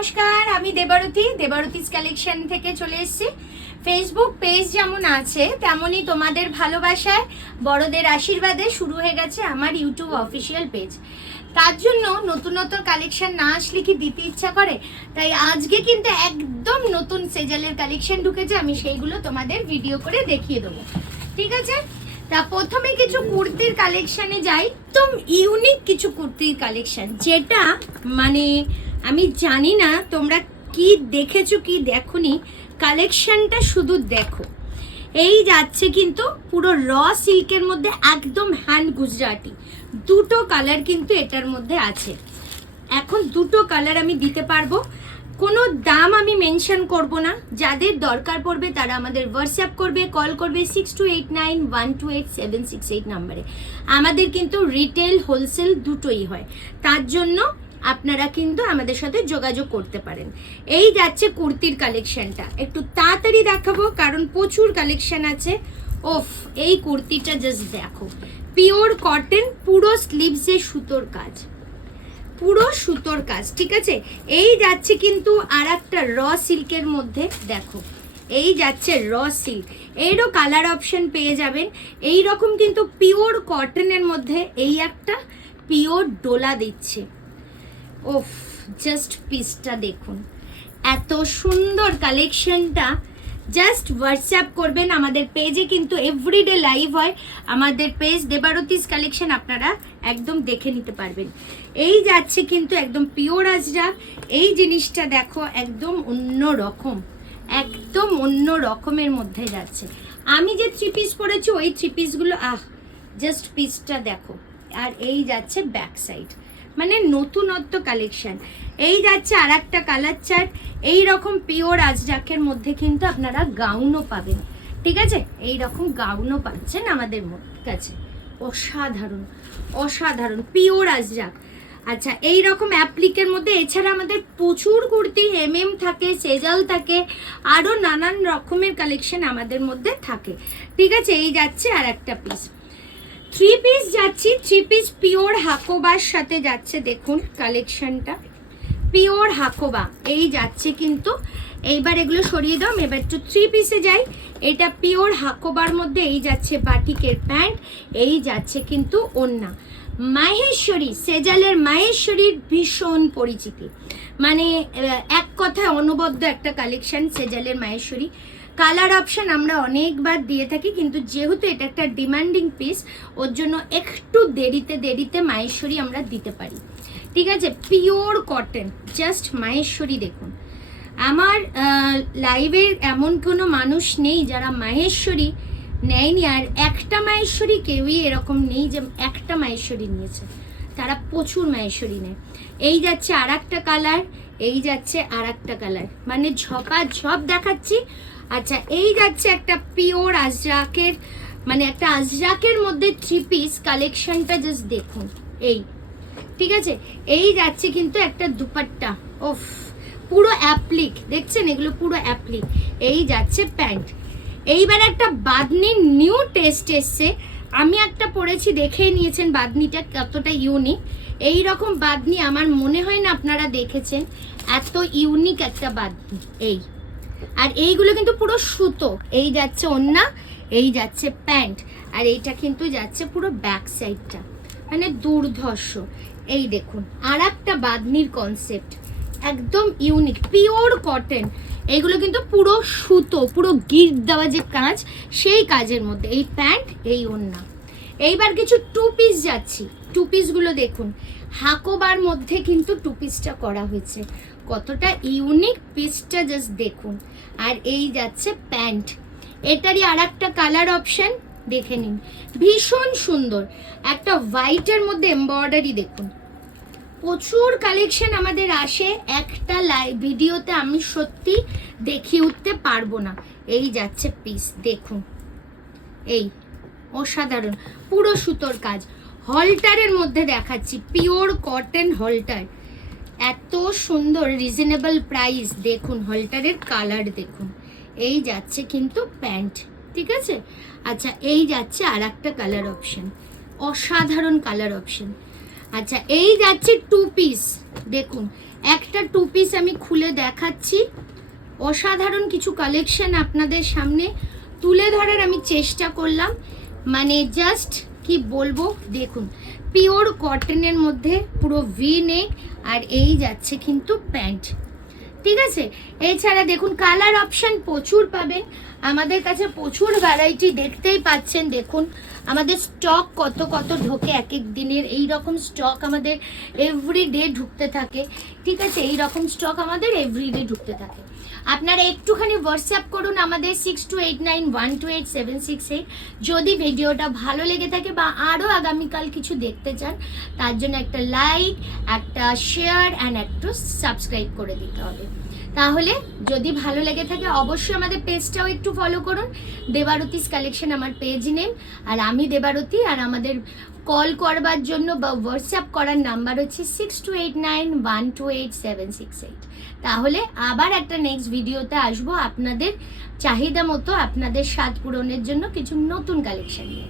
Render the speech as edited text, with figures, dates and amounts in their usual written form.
নমস্কার, আমি দেবারতীস কালেকশন থেকে চলে এসেছি। ফেসবুক পেজ যেমন আছে তেমনই তোমাদের ভালোবাসায়, বড়দের আশীর্বাদে শুরু হয়ে গেছে আমার ইউটিউব অফিসিয়াল পেজ। তার জন্য নতুন নতুন কালেকশন না আসলে কি দিতে ইচ্ছা করে, তাই আজকে কিন্তু একদম নতুন সেজালের কালেকশন ঢুকেছে, আমি সেইগুলো তোমাদের ভিডিও করে দেখিয়ে দেবো, ঠিক আছে? তা প্রথমে কিছু কুর্তির কালেকশনে যাই, একদম ইউনিক কিছু কুর্তির কালেকশন, যেটা মানে আমি জানি না তোমরা কি দেখেছো কি দেখোনি, কালেকশনটা শুধু দেখো। এই যাচ্ছে কিন্তু পুরো র সিল্কের মধ্যে একদম হ্যান্ড গুজরাটি, দুটো কালার কিন্তু এটার মধ্যে আছে। এখন দুটো কালার আমি দিতে পারবো, কোনো দাম আমি মেনশন করব না। যাদের দরকার পড়বে তারা আমাদের হোয়াটসঅ্যাপ করবে, কল করবে 6289128768 নাম্বারে। আমাদের কিন্তু রিটেল হোলসেল দুটোই হয়, তার জন্য আপনারা কিন্তু আমাদের সাথে যোগাযোগ করতে পারেন। এই যাচ্ছে কুর্তির কালেকশনটা, একটু তাড়াতাড়ি দেখাবো কারণ প্রচুর কালেকশন আছে। ওফ, এই কুর্তিটা জাস্ট দেখো, পিওর কটন, পুরো স্লিভসে সুতোর কাজ, পুরো সুতোর কাজ, ঠিক আছে? এই যাচ্ছে কিন্তু আর একটা র সিল্কের মধ্যে, দেখো এই যাচ্ছে র সিল্ক, এরও কালার অপশন পেয়ে যাবেন। এই রকম কিন্তু পিওর কটনের মধ্যে এই একটা পিওর ডোলা দিচ্ছে। ওফ, জাস্ট পিসটা দেখুন, এত সুন্দর কালেকশনটা। জাস্ট হোয়াটসঅ্যাপ করবেন, আমাদের পেজে কিন্তু এভরিডে লাইভ হয়, আমাদের পেজ দেবারতীস কালেকশন, আপনারা একদম দেখে নিতে পারবেন। এই যাচ্ছে কিন্তু একদম পিওর আজরাক, এই জিনিসটা দেখো একদম অন্য রকম, একদম অন্য রকমের মধ্যে যাচ্ছে। আমি যে থ্রি পিস পরেছি ওই থ্রি পিসগুলো, জাস্ট পিসটা দেখো। আর এই যাচ্ছে ব্যাক সাইড, মানে নতুনত্ব কালেকশন। এই যাচ্ছে আর একটা কালার চার্ট, এই রকম পিওর আজরাকের মধ্যে কিন্তু আপনারা গাউনও পাবেন, ঠিক আছে? এই রকম গাউনও পাচ্ছেন আমাদের কাছে, অসাধারণ অসাধারণ পিওর আজরাক। আচ্ছা, এই রকম অ্যাপ্লিকের মধ্যে এছাড়া আমাদের প্রচুর কুর্তি এমএম থাকে, সেজাল থাকে, আরও নানান রকমের কালেকশন আমাদের মধ্যে থাকে, ঠিক আছে? এই যাচ্ছে আর একটা পিস, থ্রি পিস যাচ্ছি, থ্রি পিস পিওর হাকোবার সাথে যাচ্ছে, দেখুন কালেকশনটা পিওর হাকোবা। এই যাচ্ছে কিন্তু, এইবার এগুলো সরিয়ে দাও, এবার একটু থ্রি পিসে যাই। এটা পিওর হাকোবার মধ্যে এই যাচ্ছে বাটিকের প্যান্ট, এই যাচ্ছে কিন্তু ওড়না। মাহেশ্বরী, সেজালের মাহেশ্বরীর ভীষণ পরিচিতি, মানে এক কথায় অনবদ্য একটা কালেকশন সেজালের মাহেশ্বরী। কালার অপশন আমরা অনেকবার দিয়ে থাকি, কিন্তু যেহেতু এটা একটা ডিমান্ডিং পিস, ওর জন্য একটু দেরিতে মাহেশ্বরী আমরা দিতে পারি, ঠিক আছে? পিওর কটন, জাস্ট মাহেশ্বরী দেখুন। আমার লাইভের এমন কোনো মানুষ নেই যারা মাহেশ্বরী নেয়নি, আর একটা মাহেশ্বরী কেউই এরকম নেই যে একটা মাহেশ্বরী নিয়েছে, তারা প্রচুর মাহেশ্বরী নেয়। এই যাচ্ছে আর একটা কালার, এই যাচ্ছে আর একটা কালার, মানে ঝপ দেখাচ্ছি। আচ্ছা, এই যাচ্ছে একটা পিওর আজরাকের, মানে একটা আজরাকের মধ্যে থ্রি পিস কালেকশনটা জাস্ট দেখুন, এই ঠিক আছে? এই যাচ্ছে কিন্তু একটা দুপাট্টা, ওফ পুরো অ্যাপ্লিক, দেখছেন এগুলো পুরো অ্যাপ্লিক। এই যাচ্ছে প্যান্ট। এইবার একটা বাদনির নিউ টেস্ট এসছে, আমি একটা পরেছি, দেখে নিয়েছেন বাদনিটা কতটা ইউনিক। এই রকম বাদনি আমার মনে হয় না আপনারা দেখেছেন, এত ইউনিক একটা বাদনি। এই আর এইগুলো কিন্তু পুরো সুতো। এই যাচ্ছে ওড়না, এই যাচ্ছে প্যান্ট, আর এইটা কিন্তু যাচ্ছে পুরো ব্যাক সাইডটা, মানে দুর্ধর্ষ। এই দেখুন আর একটা বাদনির কনসেপ্ট, একদম ইউনিক পিওর কটন। এইগুলো কিন্তু পুরো সুতো, পুরো গিট দেওয়া যে কাজ, সেই কাজের মধ্যে এই প্যান্ট, এই ওড়না। এইবার কিছু টু পিস যাচ্ছি, টু পিসগুলো দেখুন, হাকোবার মধ্যে কিন্তু টু পিসটা করা হয়েছে, কতটা ইউনিক পিসটা জাস্ট দেখুন। আর এই যাচ্ছে প্যান্ট, এটারই আর একটা কালার অপশন দেখে নিন, ভীষণ সুন্দর একটা হোয়াইটের মধ্যে এমব্রয়ডারি দেখুন। প্রচুর কালেকশন আমাদের আসে, একটা লাইভ ভিডিওতে আমি সত্যি দেখিয়ে উঠতে পারবো না। এই যাচ্ছে পিস দেখুন, এই অসাধারণ পুরো সুতোর কাজ। হলটারের মধ্যে দেখাচ্ছি, পিওর কটন হলটার, এত সুন্দর রিজনেবল প্রাইস। দেখুন হলটারের কালার দেখুন। এই যাচ্ছে কিন্তু প্যান্ট, ঠিক আছে? আচ্ছা, এই যাচ্ছে আর একটা কালার অপশন, অসাধারণ কালার অপশন। আচ্ছা, এই যাচ্ছে টু পিস, দেখুন একটা 2 পিস আমি খুলে দেখাচ্ছি। অসাধারণ কিছু কালেকশন আপনাদের সামনে তুলে ধরার আমি চেষ্টা করলাম, মানে জাস্ট কি বলবো, দেখুন পিওর কটনের মধ্যে পুরো ভি নেক, আর এই যাচ্ছে কিন্তু প্যান্ট, ঠিক আছে। এছাড়া দেখুন কালার অপশন প্রচুর পাবেন, আমাদের কাছে প্রচুর ভ্যারাইটি দেখতেই পাচ্ছেন। দেখুন আমাদের স্টক কত কত ঢোকে এক এক দিনের, এই রকম স্টক আমাদের এভরিডে ঢুকতে থাকে, ঠিক আছে। এই রকম স্টক আমাদের এভরিডে ঢুকতে থাকে। আপনারা একটুখানি হোয়াটসঅ্যাপ করুন আমাদের 6289128768। যদি ভিডিওটা ভালো লেগে থাকে বা আরও আগামীকাল কিছু দেখতে চান, তার জন্য একটা লাইক, একটা শেয়ার অ্যান্ড একটু সাবস্ক্রাইব করে দিতে হবে। তাহলে যদি ভালো লেগে থাকে অবশ্যই আমাদের পেজটাও একটু ফলো করুন। দেবারতীস কালেকশন আমার পেজ নেম, আর আমি দেবারতী। আর আমাদের কল করবার জন্য বা হোয়াটসঅ্যাপ করার নাম্বার হচ্ছে 6289128768। তাহলে আবার একটা নেক্সট ভিডিওতে আসবো আপনাদের চাহিদা মতো, আপনাদের স্বাদ পূরণের জন্য কিছু নতুন কালেকশন নিয়ে।